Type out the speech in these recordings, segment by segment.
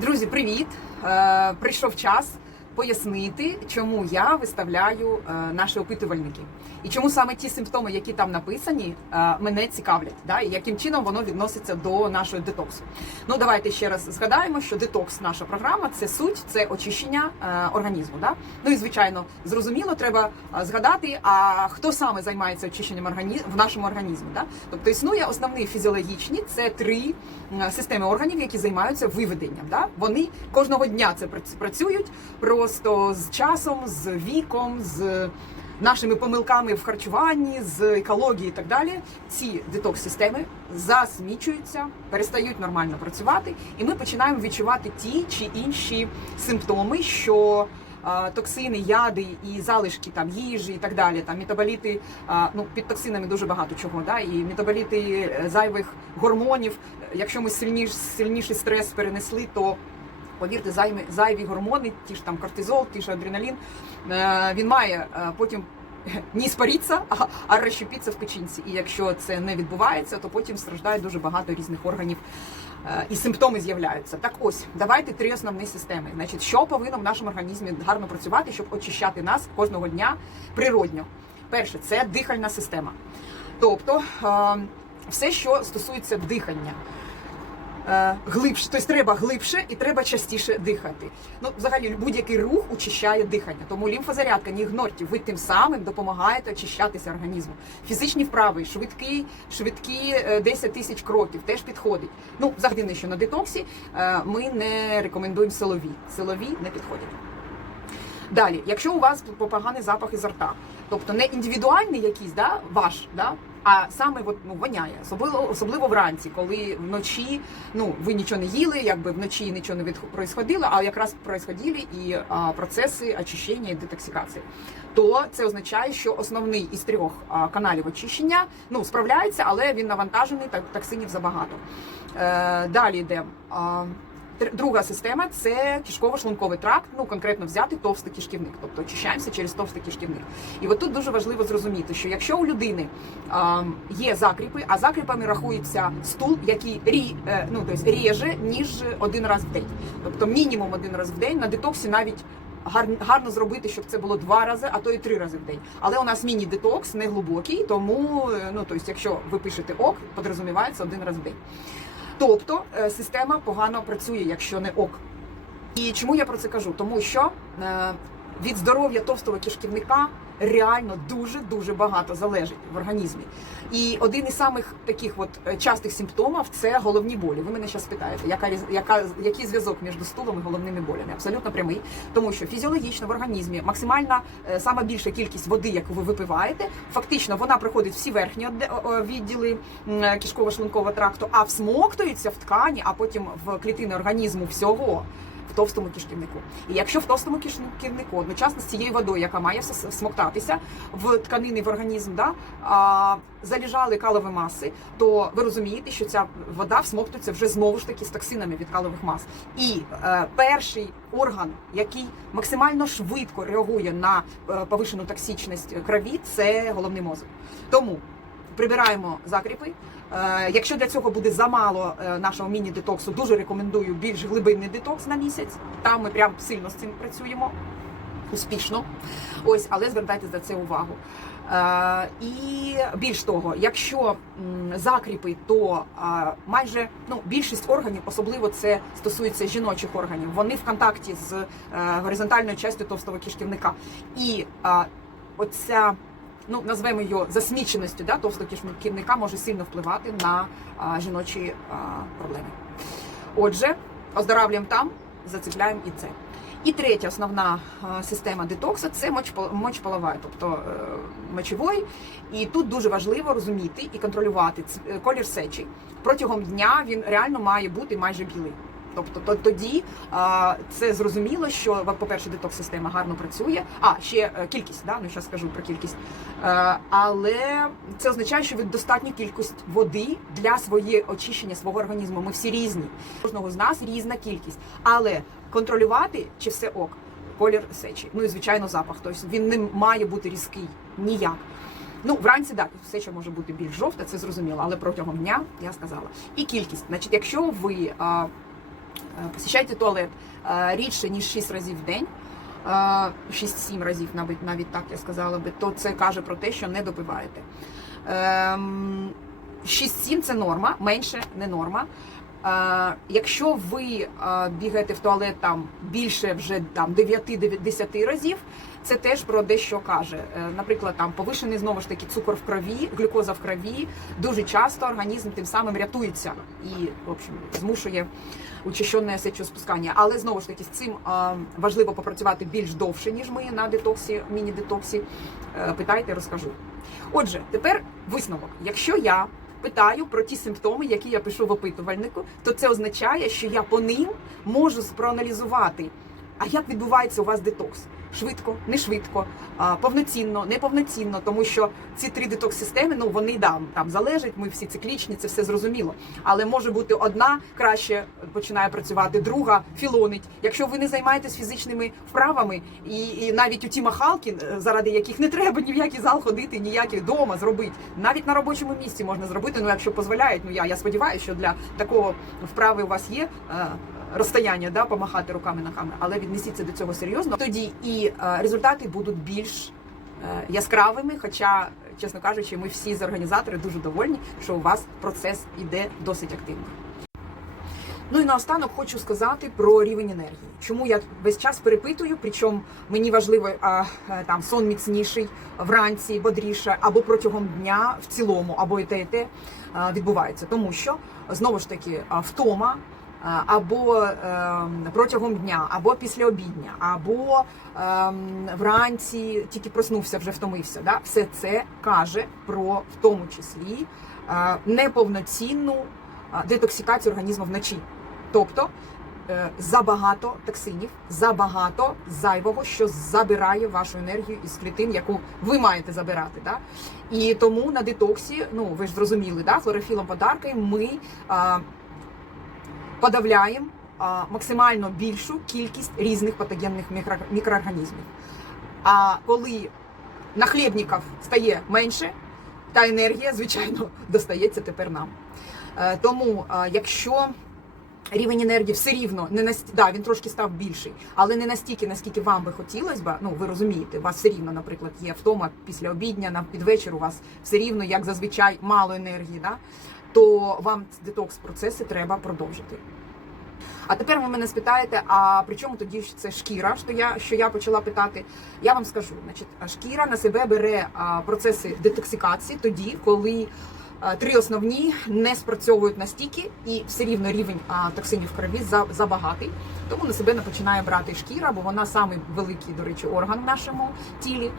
Друзі, привіт! Е, прийшов час пояснити, чому я виставляю е, наші опитувальники. І чому саме ті симптоми, які там написані, е, мене цікавлять, да? і яким чином воно відноситься до нашої детоксу. Ну давайте ще раз згадаємо, що детокс, наша програма, це суть, це очищення е, організму. Да? Ну і звичайно, зрозуміло, треба згадати, а хто саме займається очищенням організму в нашому організмі. Да? Тобто існує основні фізіологічні, це три системи органів, які займаються виведенням. Да? Вони кожного дня це прац- працюють просто з часом, з віком, з нашими помилками в харчуванні, з екології і так далі. Ці детокс-системи засмічуються, перестають нормально працювати, і ми починаємо відчувати ті чи інші симптоми, що Токсини, яди і залишки там їжі і так далі. Там метаболіти, ну під токсинами дуже багато чого. Да? І метаболіти е, зайвих гормонів. Якщо ми сильніш, сильніший стрес перенесли, то повірте, зайві, зайві гормони, ті ж там кортизол, ті ж адреналін, е, він має е, потім не спаритися, а, а розщепитися в печінці. І якщо це не відбувається, то потім страждає дуже багато різних органів е, і симптоми з'являються. Так ось, давайте три основні системи. Значить, що повинно в нашому організмі гарно працювати, щоб очищати нас кожного дня природньо. Перше, це дихальна система. Тобто е, все, що стосується дихання. Е, глибше, тобто треба глибше і треба частіше дихати. Ну, взагалі, будь-який рух очищає дихання. Тому лімфозарядка, не ігнорте, ви тим самим допомагаєте очищатися організму. Фізичні вправи, швидкі, швидкі е, 10 тисяч кроків теж підходить. Ну, взагалі, що на детоксі е, ми не рекомендуємо силові. Силові не підходять. Далі, якщо у вас поганий запах із рта, тобто не індивідуальний якийсь, да, ваш, да, а саме от, ну, воняє, особливо, особливо вранці, коли вночі ну, ви нічого не їли, якби вночі нічого не відбувалося, а якраз происходили і а, процеси очищення і детоксикації, то це означає, що основний із трьох а, каналів очищення ну, справляється, але він навантажений, так, токсинів забагато. Е, далі йде. Друга система це кишково-шлунковий тракт, ну конкретно взяти товстий кишківник, тобто очищаємося через товстий кишківник. І от тут дуже важливо зрозуміти, що якщо у людини а, є закріпи, а закріпами рахується стул, який рі, е, ну, тобто ріже, ніж один раз в день. Тобто мінімум один раз в день на детоксі навіть гарно зробити, щоб це було два рази, а то і три рази в день. Але у нас міні-детокс не глибокий, тому е, ну, тобто, якщо ви пишете ок, подрозумівається один раз в день. Тобто е, система погано працює, якщо не ок. І чому я про це кажу? Тому що е, від здоров'я товстого кишківника реально дуже дуже багато залежить в організмі. І один із самих таких от е, частих симптомів це головні болі. Ви мене зараз питаєте, яка яка який зв'язок між стулом і головними болями? Абсолютно прямий, тому що фізіологічно в організмі максимальна е, сама більша кількість води, яку ви випиваєте, фактично вона приходить всі верхні відділи м, кишково-шлункового тракту, а всмоктується в ткані, а потім в клітини організму всього в товстому кишківнику. І якщо в товстому кишківнику одночасно з цією водою, яка має всмоктатися в тканини в організм, да, а, заліжали калові маси, то ви розумієте, що ця вода всмоктується вже знову ж таки з токсинами від калових мас. І е, перший орган, який максимально швидко реагує на е, повишену токсичність крові, це головний мозок. Тому прибираємо закріпи. Е, Якщо для цього буде замало е, нашого міні-детоксу, дуже рекомендую більш глибинний детокс на місяць. Там ми прям сильно з цим працюємо успішно. Ось, але звертайте за це увагу. Е, і більш того, якщо закріпи, то майже ну більшість органів, особливо це стосується жіночих органів, вони в контакті з горизонтальною частю товстого кишківника. І оця ну назвемо його засміченістю да, товстого кишківника може сильно впливати на а, жіночі а, проблеми. Отже, оздоравлюємо там, зацепляємо і це. І третя основна система детоксу це мочпо- мочполова, тобто е, мочовий. І тут дуже важливо розуміти і контролювати колір сечі. Протягом дня він реально має бути майже білий. Тобто то- тоді це зрозуміло, що по-перше, детокс-система гарно працює. А ще е, кількість, да? ну зараз скажу про кількість. Е, але це означає, що від достатню кількість води для своє очищення свого організму. Ми всі різні. У Кожного з нас різна кількість. Але контролювати чи все ок, колір сечі. Ну і звичайно запах. Тобто він не має бути різкий ніяк. Ну, вранці так, сеча може бути більш жовта, це зрозуміло, але протягом дня я сказала. І кількість. Значить, якщо ви а, посіщайте туалет е, рідше, ніж 6 разів в день. е, 6-7 разів, навіть навіть так я сказала би, то це каже про те, що не допиваєте. Ем, 6-7 це норма, менше не норма. Е, якщо ви е, бігаєте в туалет там більше вже там 9-10 разів, це теж про дещо каже. Е, наприклад, там повишений знову ж таки цукор в крові, глюкоза в крові. Дуже часто організм тим самим рятується і в общем, змушує учащенне сечоспускання. Але знову ж таки з цим е, важливо попрацювати більш довше, ніж ми на детоксі, міні-детоксі. Е, питайте, розкажу. Отже, тепер висновок. Якщо я питаю про ті симптоми, які я пишу в опитувальнику, то це означає, що я по ним можу проаналізувати, а як відбувається у вас детокс. Швидко, не швидко, повноцінно, неповноцінно, тому що ці три детокс-системи, ну вони да, там залежать, ми всі циклічні, це все зрозуміло. Але може бути одна краще починає працювати, друга філонить. Якщо ви не займаєтесь фізичними вправами, і, і навіть у ті махалки, е, заради яких не треба ні в який зал ходити, ніякі вдома зробити, навіть на робочому місці можна зробити. Ну якщо дозволяють, ну я, я сподіваюся, що для такого вправи у вас є. Розстояння, да, помахати руками ногами, але віднесіться до цього серйозно. Тоді і е, результати будуть більш е, яскравими. Хоча, чесно кажучи, ми всі з організатори дуже довольні, що у вас процес іде досить активно. Ну і наостанок хочу сказати про рівень енергії. Чому я весь час перепитую, причому мені важливо а, е, там сон міцніший вранці, бодріше, або протягом дня в цілому, або і те, і те відбувається. Тому що знову ж таки втома. А, Або ем, протягом дня, або після обідня, або ем, вранці тільки проснувся, вже втомився. Да? Все це каже про в тому числі е, неповноцінну детоксикацію організму вночі. Тобто е, забагато токсинів, забагато зайвого, що забирає вашу енергію із клітин, яку ви маєте забирати. Да? І тому на детоксі, ну ви ж зрозуміли, да, хлорофілом подаркою ми подавляємо максимально більшу кількість різних патогенних мікроорганізмів. А коли нахлебників стає менше, та енергія, звичайно, достається тепер нам. Е, Тому, якщо рівень енергії все рівно не настільки, да, він трошки став більший, але не настільки, наскільки вам би хотілося б, ну ви розумієте, у вас все рівно, наприклад, є втома після обідня, на підвечір у вас все рівно, як зазвичай, мало енергії, да, то вам детокс процеси треба продовжити. А тепер ви мене спитаєте, а при чому тоді це шкіра, що я, що я почала питати? Я вам скажу, значить, шкіра на себе бере процеси детоксикації тоді, коли три основні не спрацьовують настільки, і все рівно рівень токсинів в крові забагатий. Тому на себе не починає брати шкіра, бо вона самий великий, до речі, орган в нашому тілі.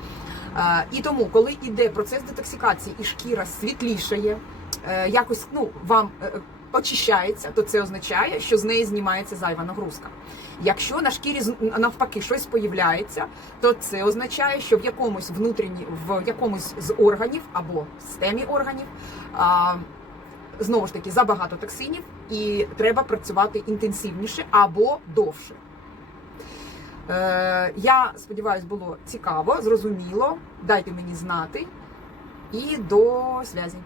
І тому, коли йде процес детоксикації і шкіра світлішає, якось ну вам. е, очищається, то це означає, що з неї знімається зайва нагрузка. Якщо на шкірі навпаки щось появляється, то це означає, що в якомусь внутрішні, в якомусь з органів або системі органів а, знову ж таки забагато токсинів, і треба працювати інтенсивніше або довше. Е, я сподіваюся, було цікаво, зрозуміло. Дайте мені знати. І до зв'язі.